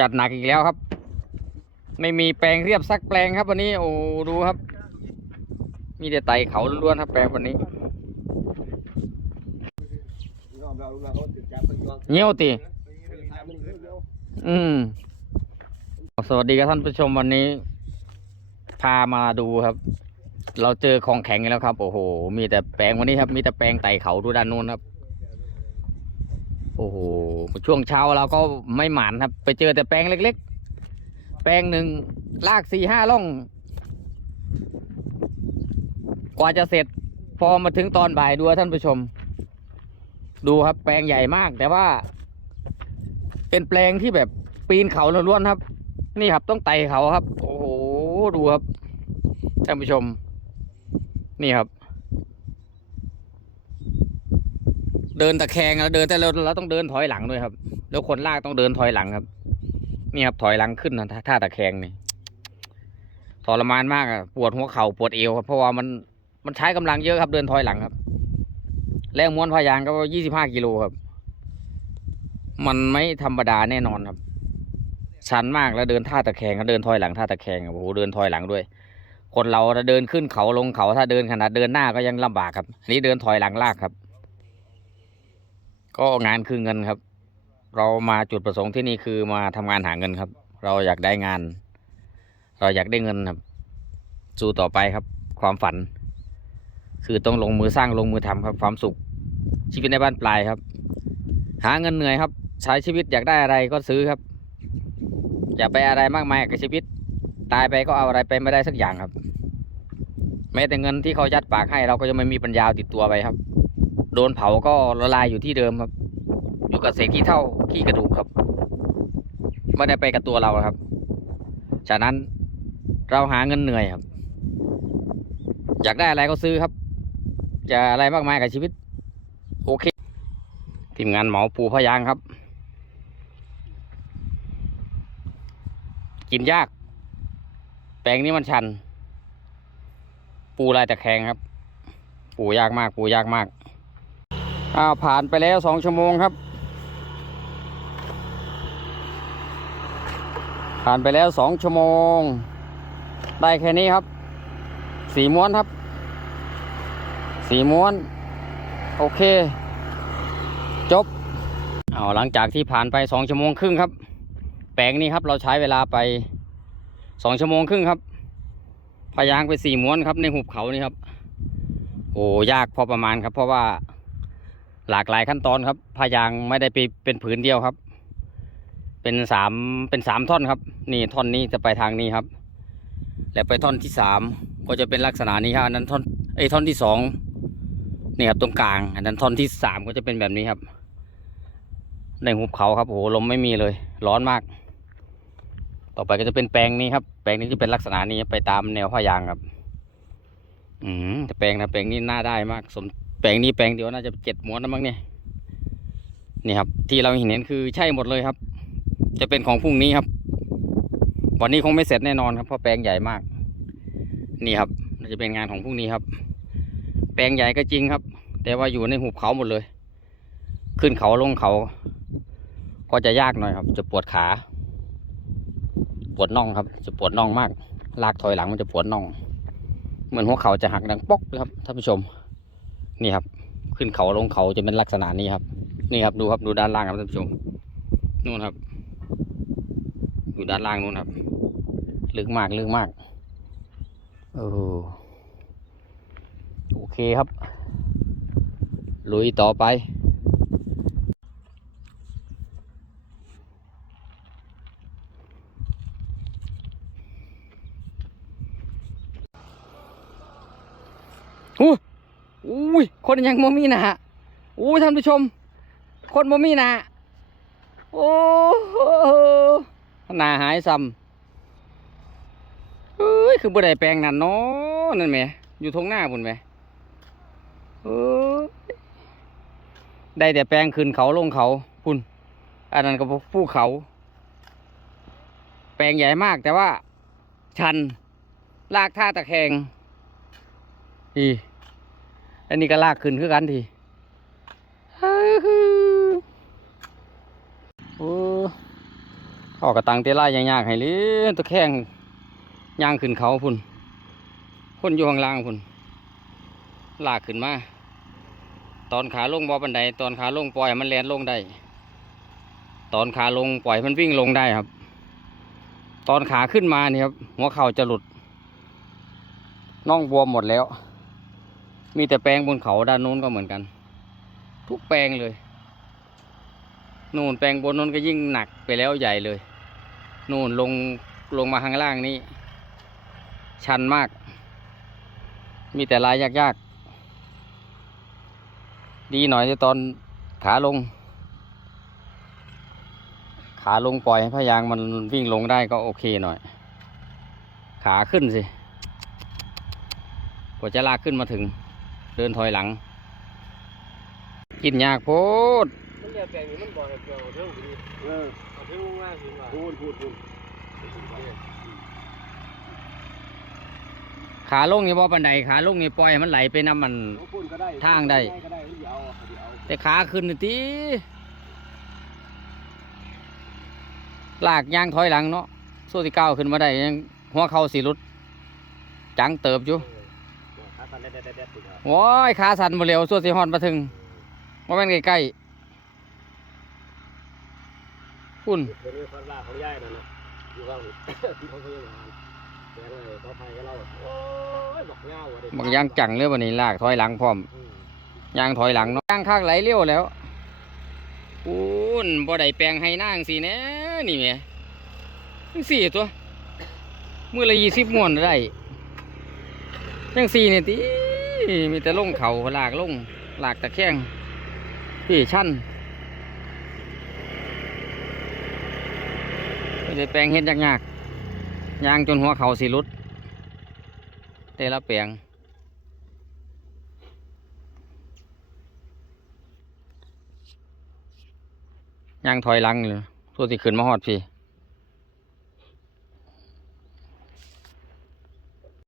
จัดหนักอีกแล้วครับ ไม่มีแปลงเรียบสักแปลงครับ วันนี้โอ้ดูครับ มีแต่ไต่เขาล้วนๆครับแปลงวันนี้เงี้ยวตีอืมสวัสดีครับท่านผู้ชมวันนี้ พามาดูครับ เราเจอของแข็งอีกแล้วครับ โอ้โห มีแต่แปลงวันนี้ครับ มีแต่แปลงไต่เขาดูด้านนู้นครับ โอ้โหช่วงเช้าเราก็ไม่หมานครับ ไปเจอแต่แปลงเล็ก ๆ แปลงหนึ่งลากสี่ห้าล่อง กว่าจะเสร็จ พอมาถึงตอนบ่ายดูท่านผู้ชม ดูครับแปลงใหญ่มาก แต่ว่า เป็นแปลงที่แบบปีนเขาล้วนๆครับ นี่ครับต้องไต่เขาครับ โอ้โหดูครับท่านผู้ชม นี่ครับ เดินตะแคงแล้วเดินแต่เราเราต้องเดินถอยหลังด้วยครับ แล้วคนลากต้องเดินถอยหลังครับ นี่ครับถอยหลังขึ้นนะท่าตะแคงนี่ทรมานมากอะปวดหัวเข่าปวดเอวครับเพราะว่ามันมันใช้กำลังเยอะครับ เดินถอยหลังครับ แรงม้วนพายางก็ยี่สิบห้ากิโลครับ มันไม่ธรรมดาแน่นอนครับ ชันมากแล้วเดินท่าตะแคงก็เดินถอยหลังท่าตะแคงโอ้โหเดินถอยหลังด้วย คนเราถ้าเดินขึ้นเขาลงเขาถ้าเดินขนาดเดินหน้าก็ยังลำบากครับอันนี้เดินถอยหลังลากครับ ก็งานคือเงินครับ เรามาจุดประสงค์ที่นี่คือมาทำงานหาเงินครับ เราอยากได้งาน เราอยากได้เงินครับ สู้ต่อไปครับ ความฝัน คือต้องลงมือสร้างลงมือทำครับ ความสุข ชีวิตในบ้านปลายครับ หาเงินเหนื่อยครับ ใช้ชีวิตอยากได้อะไรก็ซื้อครับ อย่าไปอะไรมากมายกับชีวิต ตายไปก็เอาอะไรไปไม่ได้สักอย่างครับ แม้แต่เงินที่เขายัดปากให้เราก็จะไม่มีปัญญาติดตัวไปครับ โดนเผาก็ละลายอยู่ที่เดิมครับ อยู่กับเศษขี้เท่าขี้กระดูกครับไม่ได้ไปกับตัวเราครับ ฉะนั้นเราหาเงินเหนื่อยครับ อยากได้อะไรก็ซื้อครับ จะอะไรมากมายกับชีวิต โอเค ทีมงานหมาปูพะยางครับ กินยาก แปลงนี้มันชัน ปูลายตะแคงครับ ปูยากมาก ปูยากมาก อ้าวผ่านไปแล้วสองชั่วโมงครับ ผ่านไปแล้วสองชั่วโมง ได้แค่นี้ครับ สีม้วนครับ สีม้วน โอเค จบเอาหลังจากที่ผ่านไปสองชั่วโมงครึ่งครับ แปลงนี้ครับเราใช้เวลาไปสองชั่วโมงครึ่งครับ พยางไปสี่ม้วนครับในหุบเขานี่ครับ โอ้ยากพอประมาณครับ เพราะว่า หลากหลายขั้นตอนครับพายางไม่ได้ไปเป็นผืนเดียวครับ เป็นสามเป็นสามท่อนครับ นี่ท่อนนี้จะไปทางนี้ครับ แล้วไปท่อนที่สามก็จะเป็นลักษณะนี้ครับอันนั้นท่อนไอ้ท่อนที่สองนี่ครับตรงกลาง อันนั้นท่อนที่สามก็จะเป็นแบบนี้ครับ ในหุบเขาครับโอ้โหลมไม่มีเลย ร้อนมาก ต่อไปก็จะเป็นแปลงนี้ครับ แปลงนี้จะเป็นลักษณะนี้ไปตามแนวพายางครับ อืมแต่แปลงนะแปลงนี้น่าได้มากสม แปลงนี้แปลงเดียวน่าจะเจ็ดม้วนนะมั้งเนี่ยนี่ครับ ที่เราเห็นคือใช่หมดเลยครับ จะเป็นของพรุ่งนี้ครับ วันนี้คงไม่เสร็จแน่นอนครับเพราะแปลงใหญ่มาก นี่ครับน่าจะเป็นงานของพรุ่งนี้ครับ แปลงใหญ่ก็จริงครับ แต่ว่าอยู่ในหุบเขาหมดเลย ขึ้นเขาลงเขา ก็จะยากหน่อยครับ จะปวดขา ปวดน่องครับ จะปวดน่องมาก ลากถอยหลังมันจะปวดน่อง เหมือนหัวเข่าจะหักดังป๊อกเลยครับท่านผู้ชม นี่ครับ ขึ้นเขาลงเขาจะเป็นลักษณะนี้ครับ นี่ครับดูครับดูด้านล่างครับท่านผู้ชมนู่นครับ อยู่ด้านล่างนู่นครับลึกมากลึกมากเออโอเคครับ ลุยต่อไปอู้ อุ้ยคนยังโมมีหนะอู้ท่านผู้ชม คนโมมีหนะโอ้โหหนาหายซ้ำเฮ้ยคือบ่ได้แปลงนั่นเนาะนั่นแหมอยู่ทงหน้าพุ่นแหมเออได้แต่แปลงขึ้นเขาลงเขาพุ่นอันนั้นก็ภูเขา แปลงใหญ่มากแต่ว่า ชันลากท่าตะแคงอี อันนี้ก็ลากขึ้นคือกันทีโอ้ออกกระตังเตล่ายยากๆให้เลยตัวแข้งย่างขึ้นเขาพุ่นคนอยู่ข้างล่างพุ่นลากขึ้นมา ตอนขาลงบ่บันได ตอนขาลงปล่อยมันแลนลงได้ ตอนขาลงปล่อยมันวิ่งลงได้ครับ ตอนขาขึ้นมาเนี่ยครับหัวเข่าจะหลุดน่องบวมหมดแล้ว มีแต่แปลงบนเขาด้านนู้นก็เหมือนกัน ทุกแปลงเลยนู่นแปลงบนนู้นก็ยิ่งหนักไปแล้วใหญ่เลยนู่นลงลงมาข้างล่างนี้ ชันมาก มีแต่ลายยากๆ ดีหน่อยที่ตอนขาลง ขาลงปล่อยให้พยางมันวิ่งลงได้ก็โอเคหน่อย ขาขึ้นสิกว่าจะลากขึ้นมาถึง เดินถอยหลัง กินยากโพดมันเรียกแปลงนี้มันบ่ให้เปลือกเอาเทิงไปดิเออเอาเทิงลงมาสิว่าพูดพูดพูดขาลงนี่บ่ปันไดขาลงนี่ปล่อยให้มันไหลไปน้ำมันเอาพูดก็ได้ทางได้ก็ได้เดี๋ยวเอาเดี๋ยวเอาแต่ขาขึ้นนี่ตีลากยางถอยหลังเนาะสู้ที่ก้าวขึ้นมาได้ยังหัวเข่าสีรุด จังเติบอยู่ขาสั่นแดดแดดแดดติดอะ โอ้ยขาสั่นหมดเร็วสู้สีฮอนมาถึงว่าแม่นใกล้ๆพุ่นเดี๋ยวนี้คนลากเขาย้ายนะนะอยู่ข้างที่เขาเขายังเลยเขาไทยก็เราโอ้ยบอกเงาอะเด็กบางยางจังเลยวันนี้ลากถอยหลังพร้อมยางถอยหลังเนาะยางข้างไหลเลี้ยวแล้วปูนบ่ได้แปลงให้นางสิแหน่นี่แม่สี่ตัว มือละยี่สิบมวนได้ จังสี่นี่ติมีแต่ลงเขาหลากลงหลากตะแคงพี่ชั้นไม่ได้แปลงเฮ็ดยากๆยางจนหัวเขาสิหลุดแต่ละแปลงย่างถอยลังเลยตัวที่ขึ้นมาหอดพี่